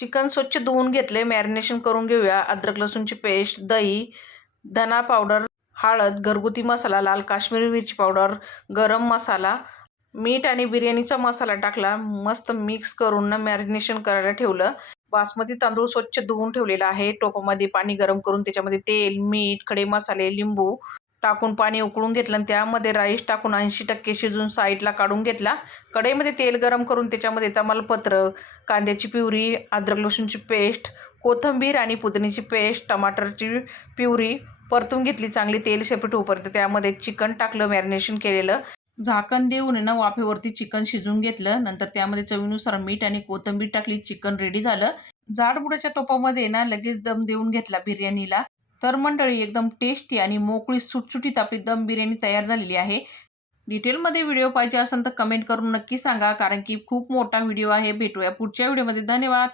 Chicken स्वच्छ धुवून घेतले, मॅरिनेशन करून घेऊया. अद्रक लसूणची पेस्ट, दही, धना पावडर, हळद, घरगुती मसाला, लाल काश्मीरी मिरची पावडर, गरम मसाला, मीठ आणि बिर्याणीचा मसाला टाकला. मस्त मिक्स करून ना मॅरिनेशन करायला ठेवलं. बासमती तांदूळ स्वच्छ धुवून ठेवलेला आहे. टोपामध्ये पाणी गरम करून त्याच्यामध्ये तेल, मीठ, खडे मसाले, लिंबू टाकून पाणी उकळून घेतलं आणि त्यामध्ये राईस टाकून 80% शिजून साईडला काढून घेतला. कढईमध्ये तेल गरम करून त्याच्यामध्ये तमालपत्र, कांद्याची प्युरी, अद्रक लसूणची पेस्ट, कोथिंबीर आणि पुदिन्याची पेस्ट, टमाटरची प्युरी परतून घेतली चांगली. तेल सेपरेट होईपर्यंत त्यामध्ये चिकन टाकलं मॅरिनेशन केलेलं. झाकण देऊन ना वाफेवरती चिकन शिजवून घेतलं. नंतर त्यामध्ये चवीनुसार मीठ आणि कोथिंबीर टाकली. चिकन रेडी झालं. जाडबुडाच्या टोपामध्ये ना लगेच दम देऊन घेतला बिर्याणीला. तर मंडळी एकदम टेस्टी आणि मोकळी सुटसुटीत आपली दम बिर्याणी तयार झालेली आहे. डिटेलमध्ये व्हिडिओ पाहिजे असेल तर कमेंट करून नक्की सांगा, कारण की खूप मोठा व्हिडिओ आहे. भेटूया पुढच्या व्हिडिओमध्ये. धन्यवाद.